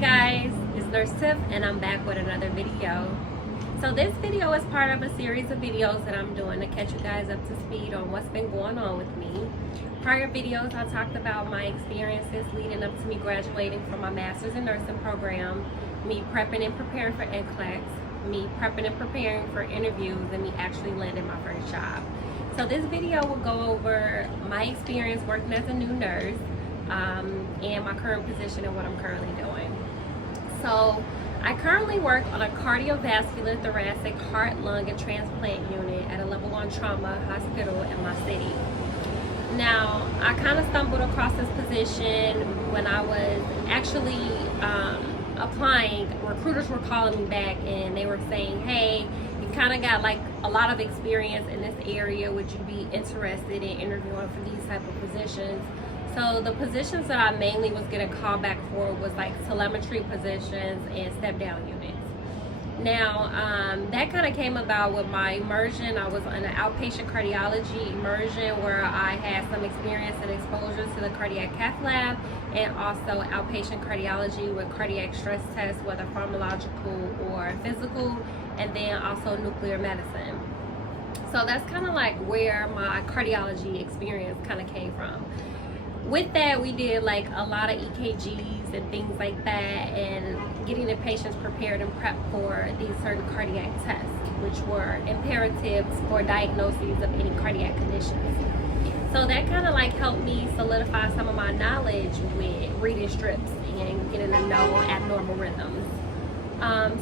guys, it's Nurse Tiff and I'm back with another video. So this video is part of a series of videos that I'm doing to catch you guys up to speed on what's been going on with me. Prior videos I talked about my experiences leading up to me graduating from my master's in nursing program, me prepping and preparing for NCLEX, me prepping and preparing for interviews, and me actually landing my first job. So this video will go over my experience working as a new nurse, and my current position and what I'm currently doing. So I currently work on a cardiovascular, thoracic, heart, lung, and transplant unit at a level 1 trauma hospital in my city. Now, I kind of stumbled across this position when I was actually applying. Recruiters were calling me back and they were saying, hey, you kind of got like a lot of experience in this area. Would you be interested in interviewing for these type of positions? So the positions that I mainly was getting called back for was like telemetry positions and step down units. Now that kind of came about with my immersion. I was on an outpatient cardiology immersion where I had some experience and exposure to the cardiac cath lab, and also outpatient cardiology with cardiac stress tests, whether pharmacological or physical, and then also nuclear medicine. So that's kind of like where my cardiology experience kind of came from. With that, we did like a lot of EKGs and things like that, and getting the patients prepared and prepped for these certain cardiac tests, which were imperatives for diagnoses of any cardiac conditions. So that kind of like helped me solidify some of my knowledge with reading strips and getting to know abnormal rhythms.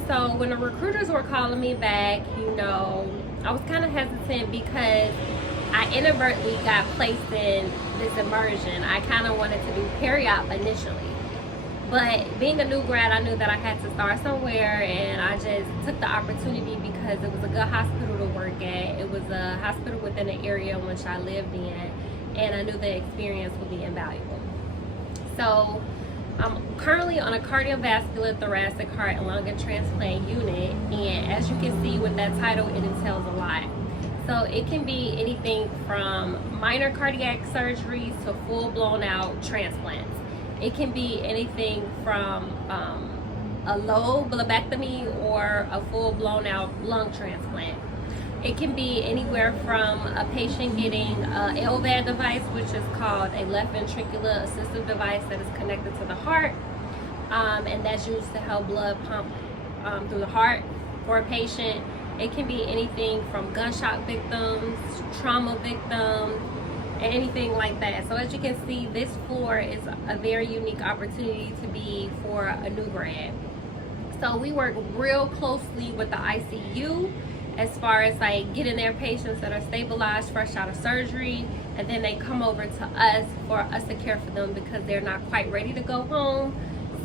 So when the recruiters were calling me back, I was kind of hesitant because I inadvertently got placed in this immersion. I kind of wanted to do peri-op initially, but being a new grad, I knew that I had to start somewhere, and I just took the opportunity because it was a good hospital to work at. It was a hospital within the area in which I lived in, and I knew the experience would be invaluable. So I'm currently on a cardiovascular, thoracic, heart, and lung and transplant unit, and as you can see with that title, it entails a lot. So it can be anything from minor cardiac surgeries to full-blown out transplants. It can be anything from a low lobectomy or a full-blown out lung transplant. It can be anywhere from a patient getting an LVAD device, which is called a left ventricular assistive device that is connected to the heart, and that's used to help blood pump through the heart for a patient. It can be anything from gunshot victims, trauma victims, and anything like that. So as you can see, this floor is a very unique opportunity to be for a new grad. So we work real closely with the ICU as far as like getting their patients that are stabilized fresh out of surgery, and then they come over to us for us to care for them because they're not quite ready to go home.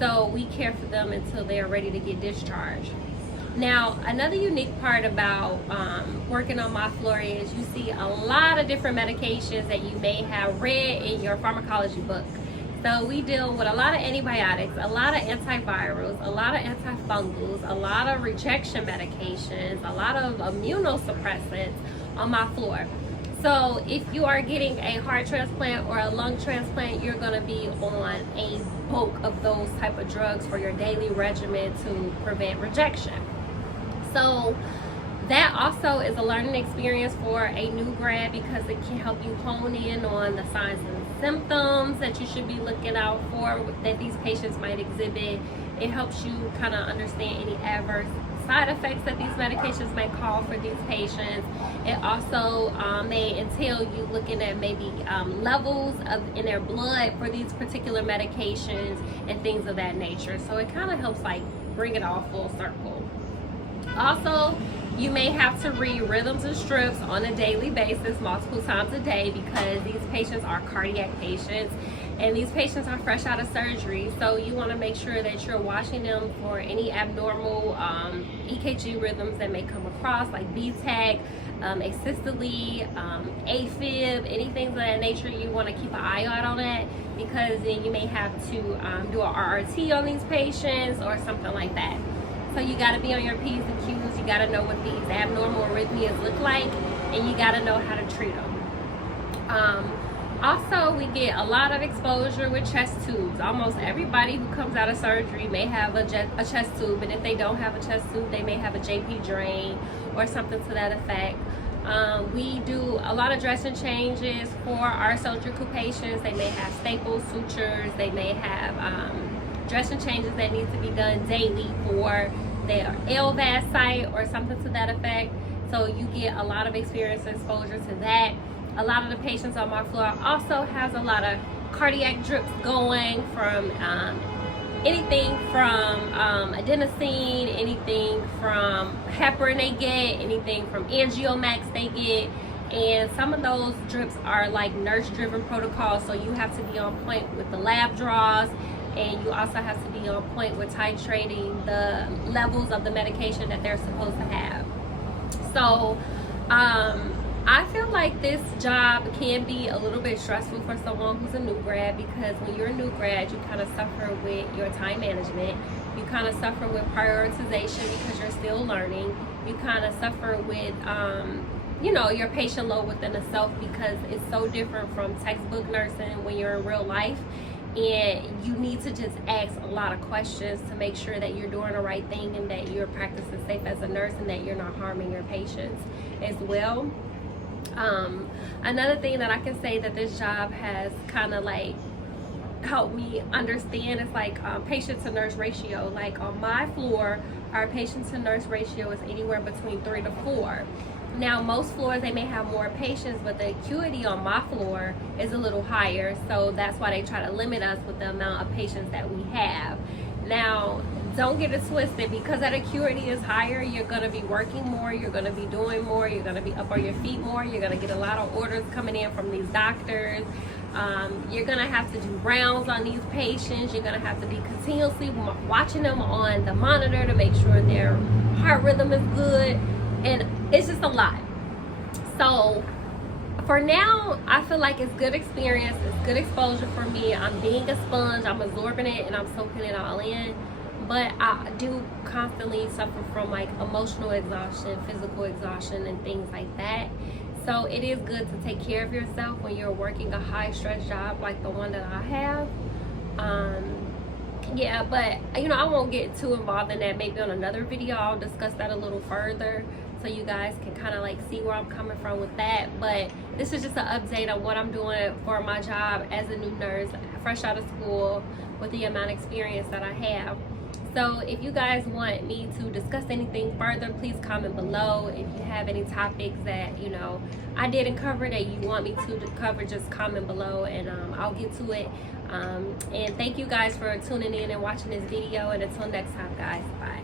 So we care for them until they're ready to get discharged. Now, another unique part about working on my floor is you see a lot of different medications that you may have read in your pharmacology book. So we deal with a lot of antibiotics, a lot of antivirals, a lot of antifungals, a lot of rejection medications, a lot of immunosuppressants on my floor. So if you are getting a heart transplant or a lung transplant, you're going to be on a bulk of those type of drugs for your daily regimen to prevent rejection. So that also is a learning experience for a new grad because it can help you hone in on the signs and symptoms that you should be looking out for that these patients might exhibit. It helps you kind of understand any adverse side effects that these medications may cause for these patients. It also may entail you looking at maybe levels in their blood for these particular medications and things of that nature. So it kind of helps like bring it all full circle. Also, you may have to read rhythms and strips on a daily basis, multiple times a day, because these patients are cardiac patients and these patients are fresh out of surgery. So you want to make sure that you're watching them for any abnormal EKG rhythms that may come across, like BTAC, asystole, AFib, anything of that nature. You want to keep an eye out on that because then you may have to do an RRT on these patients or something like that. So you got to be on your P's and Q's. You got to know what these abnormal arrhythmias look like, and you got to know how to treat them. Also, we get a lot of exposure with chest tubes. Almost everybody who comes out of surgery may have a chest tube, and if they don't have a chest tube, they may have a JP drain or something to that effect. We do a lot of dressing changes for our surgical patients. They may have staples, sutures, they may have dressing changes that need to be done daily for their LVAS site or something to that effect. So you get a lot of experience and exposure to that. A lot of the patients on my floor also has a lot of cardiac drips going from anything from adenosine, anything from heparin they get, anything from angiomax they get. And some of those drips are like nurse-driven protocols, so you have to be on point with the lab draws, and you also have to be on point with titrating the levels of the medication that they're supposed to have. So I feel like this job can be a little bit stressful for someone who's a new grad, because when you're a new grad, you kind of suffer with your time management. You kind of suffer with prioritization because you're still learning. You kind of suffer with, you know, your patient load within itself, because it's so different from textbook nursing when you're in real life. And you need to just ask a lot of questions to make sure that you're doing the right thing and that you're practicing safe as a nurse and that you're not harming your patients as well. Another thing that I can say that this job has kind of like helped me understand is like patient to nurse ratio. Like on my floor, our patient to nurse ratio is anywhere between 3 to 4. Now most floors they may have more patients, but the acuity on my floor is a little higher, so that's why they try to limit us with the amount of patients that we have. Now don't get it twisted, because that acuity is higher, you're going to be working more, you're going to be doing more, you're going to be up on your feet more, you're going to get a lot of orders coming in from these doctors. You're going to have to do rounds on these patients. You're going to have to be continuously watching them on the monitor to make sure their heart rhythm is good, and it's just a lot. So for now, I feel like it's good experience, it's good exposure for me. I'm being a sponge, I'm absorbing it and I'm soaking it all in. But I do constantly suffer from like emotional exhaustion, physical exhaustion, and things like that. So it is good to take care of yourself when you're working a high stress job like the one that I have. Yeah, but you know, I won't get too involved in that. Maybe on another video I'll discuss that a little further, so you guys can kind of like see where I'm coming from with that. But this is just an update on what I'm doing for my job as a new nurse, fresh out of school, with the amount of experience that I have. So if you guys want me to discuss anything further, please comment below. If you have any topics that, you know, I didn't cover that you want me to cover, just comment below and I'll get to it. And thank you guys for tuning in and watching this video. And until next time, guys, bye.